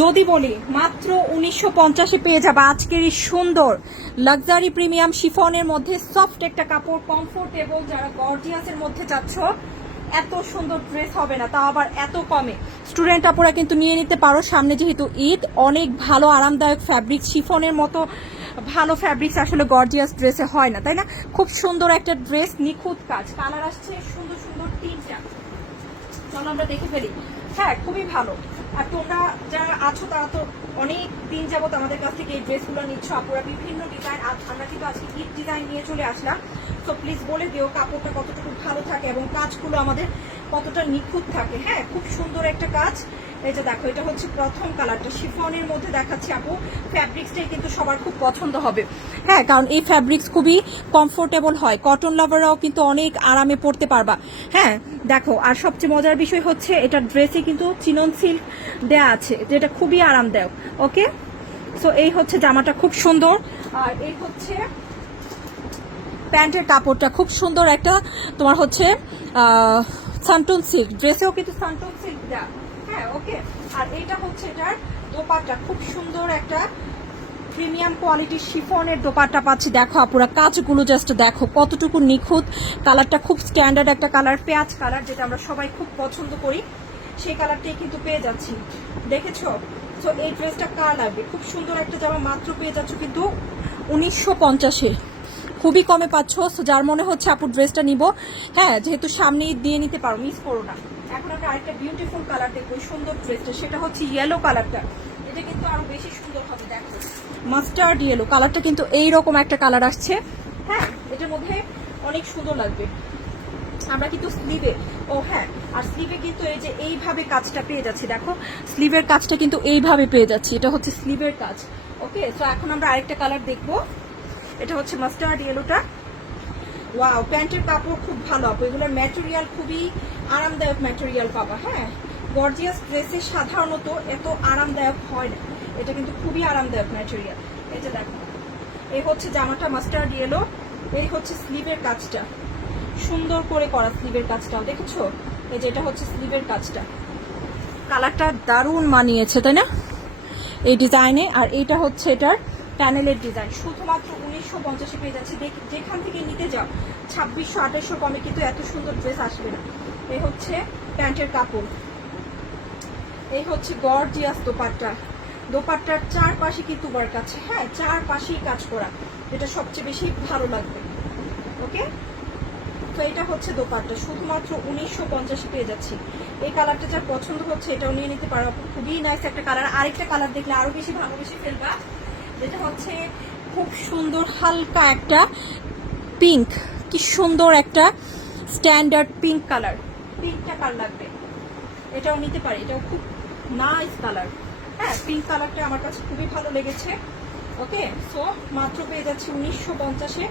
যদি বলি, মাত্র উনিশশো পঞ্চাশে পেয়ে যাবে আজকের এই সুন্দর লাক্সারি প্রিমিয়াম শিফনের মধ্যে সফট একটা কাপড় কমফোর্টেবল যারা গর্জিয়াসের মধ্যে চাচ্ছ, এত সুন্দর ড্রেস হবে না তাও আবার এত কমে। স্টুডেন্ট আপুরা কিন্তু নিয়ে নিতে পারো, সামনে যেহেতু ঈদ, অনেক ভালো আরামদায়ক ফ্যাব্রিক শিফনের মতো ভালো ফ্যাব্রিক্স আসলে গর্জিয়াস ড্রেসে হয় না, তাই না? খুব সুন্দর একটা ড্রেস নিখুঁত কাজ। কালার আসছে সুন্দর সুন্দর তিনটা। চলো আমরা দেখে ফেলি। হ্যাঁ খুবই ভালো। আর তোমরা যারা আছো, তারা তো অনেক দিন যাবত আমাদের কাছ থেকে এই ড্রেসগুলো নিচ্ছ। আপুরা বিভিন্ন ডিজাইন আমরা কিন্তু আজকে ইট ডিজাইন নিয়ে চলে আসলাম। তো প্লিজ বলে দিও কাপড়টা কতটুকু ভালো থাকে এবং কাজগুলো আমাদের কতটা নিখুঁত থাকে। হ্যাঁ খুব সুন্দর একটা কাজ। এই যে দেখো, এটা হচ্ছে প্রথম কালারটা। শিফনের মধ্যে দেখাচ্ছি আপু ফ্যাব্রিক্সটাই কিন্তু সবার খুব পছন্দ হবে। হ্যাঁ কারণ এই ফ্যাব্রিক্স খুবই কমফোর্টেবল হয়। কটন লাভাররাও কিন্তু অনেক আরামে পড়তে পারবা। হ্যাঁ দেখো, আর সবচেয়ে মজার বিষয় হচ্ছে এটা ড্রেসে কিন্তু চিনন সিল্ক দেয়া আছে, যেটা খুবই আরামদায়ক ওকে সো এই হচ্ছে জামাটা খুব সুন্দর। আর এই হচ্ছে প্যান্টের কাপড়টা খুব সুন্দর একটা, তোমার হচ্ছে সান্টন সিল্ক ড্রেসেও কিন্তু সান্টন সিল্ক দেয়া। হ্যাঁ ওকে। আর এটা হচ্ছে এটার দোপাট্টা। খুব সুন্দর একটা প্রিমিয়াম কোয়ালিটির শিফনের দোপাট্টা পাচ্ছি। দেখো আপুরা, কাজগুলো জাস্ট দেখো, কতটুকু নিখুঁত। কালারটা খুব স্ট্যান্ডার্ড একটা কালার, পেঁয়াজ কালার, যেটা আমরা সবাই খুব পছন্দ করি। সেই কালারটাই কিন্তু পেয়ে যাচ্ছি। দেখেছ? তো এই ড্রেসটা কার লাগবে? খুব সুন্দর একটা জামা মাত্র পেয়ে যাচ্ছ কিন্তু উনিশশো পঞ্চাশের। খুবই কমে পাচ্ছ। সো যার মনে হচ্ছে আপু ড্রেসটা নিব। হ্যাঁ যেহেতু সামনেই দিয়ে নিতে পারো মিস করো না। এখন আমরা আরেকটা বিউটিফুল কালার দেখব, এই সুন্দর ড্রেসটা সেটা হচ্ছে ইয়েলো কালারটা এটা কিন্তু আরও বেশি সুন্দর হবে, দেখো। মাস্টার্ড ইয়েলো কালারটা কিন্তু এইরকম একটা কালার আসছে। হ্যাঁ এটার মধ্যে অনেক সুন্দর লাগবে। আমরা কিন্তু স্লিভে ও হ্যাঁ আর স্লিভে কিন্তু এই যে এইভাবে কাজটা পেয়ে যাচ্ছি, দেখো। স্লিভের কাজটা কিন্তু এইভাবে পেয়ে যাচ্ছি, এটা হচ্ছে স্লিভের কাজ। ওকে তো এখন আমরা আরেকটা কালার দেখব। এটা হচ্ছে মাস্টার্ড ইয়েলোটা ওয়াও প্যান্টের কাপড় খুব ভালো আপু। এগুলোর ম্যাটেরিয়াল খুবই আরামদায়ক ম্যাটেরিয়াল পাবা হ্যাঁ? গর্জিয়াস ড্রেসে সাধারণত এত আরামদায়ক হয় না। এটা কিন্তু খুবই আরামদায়ক ম্যাটেরিয়াল এটা দেখো, এই হচ্ছে জামাটা মাস্টার্ড ইয়েলো এই হচ্ছে স্লিভের কাজটা। সুন্দর করে করা স্লিভের কাজটাও, দেখেছ? এই যে এটা হচ্ছে স্লিভের কাজটা। কালারটা দারুণ মানিয়েছে, তাই না? এই ডিজাইনে আর এইটা হচ্ছে এটার প্যানেলের ডিজাইন। শুধুমাত্র উনিশশো পঞ্চাশে পেয়ে যাচ্ছে। যেখান থেকে নিতে যাও, ছাব্বিশশো আঠাশশো কমে কিন্তু এত সুন্দর ড্রেস আসবে না। এই হচ্ছে প্যান্টের কাপড়। এই হচ্ছে গর্জিয়াস দোপাট্টা। দোপাট্টার চারপাশে কিন্তু ওয়ার্ক আছে। হ্যাঁ চারপাশেই কাজ করা, যেটা সবচেয়ে বেশি ভালো লাগবে। ওকে? তো এটা হচ্ছে দোপাট্টা। শুধুমাত্র উনিশশো পঞ্চাশে পেয়ে যাচ্ছি। এই কালারটা যার পছন্দ হচ্ছে, এটাও নিয়ে নিতে পারো। খুবই নাইস একটা কালার। আরেকটা কালার দেখলে আরও বেশি ভালো ভালোবেসে ফেলবা। যেটা হচ্ছে খুব সুন্দর হালকা একটা পিঙ্ক কি সুন্দর একটা স্ট্যান্ডার্ড পিঙ্ক কালার পিঙ্কটা কার লাগবে? এটাও নিতে পারি, এটাও খুব নাইস কালার হ্যাঁ পিঙ্ক কালারটা আমার কাছে খুবই ভালো লেগেছে। ওকে সো মাত্র পেয়ে যাচ্ছি উনিশশো পঞ্চাশে।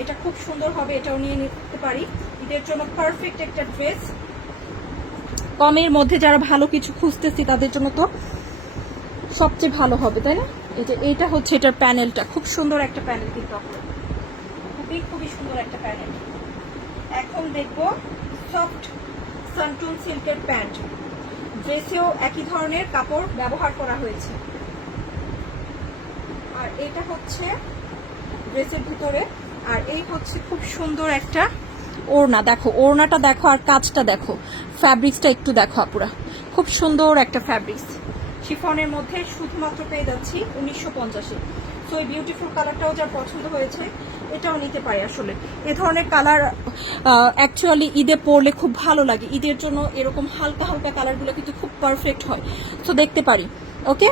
এটা খুব সুন্দর হবে, এটাও নিয়ে নিতে পারি। ঈদের জন্য পারফেক্ট একটা ড্রেস কমের মধ্যে যারা ভালো কিছু খুঁজতেছি, তাদের জন্য তো সবচেয়ে ভালো হবে, তাই না? এই যে এইটা হচ্ছে এটার প্যানেলটা। খুব সুন্দর একটা প্যানেল কিন্তু খুবই খুবই সুন্দর একটা প্যানেল। এখন দেখব সফট সানটুন সিল্কের প্যান্ট। ড্রেসেও একই ধরনের কাপড় ব্যবহার করা হয়েছে। আর এটা হচ্ছে ড্রেসের ভিতরে। আর এই হচ্ছে খুব সুন্দর একটা ওড়না। দেখো, ওড়নাটা দেখো আর কাজটা দেখো। ফ্যাব্রিক্সটা একটু দেখো আপুরা। খুব সুন্দর একটা ফ্যাব্রিক্স শিফনের মধ্যে শুধুমাত্র পেয়ে যাচ্ছি উনিশশো পঞ্চাশে। তো এই বিউটিফুল কালারটাও যার পছন্দ হয়েছে, এটাও নিতে পারি আসলে। এ ধরনের কালার অ্যাকচুয়ালি ঈদে পরলে খুব ভালো লাগে। ঈদের জন্য এরকম হালকা হালকা কালারগুলো কিন্তু খুব পারফেক্ট হয়। তো দেখতে পারি ওকে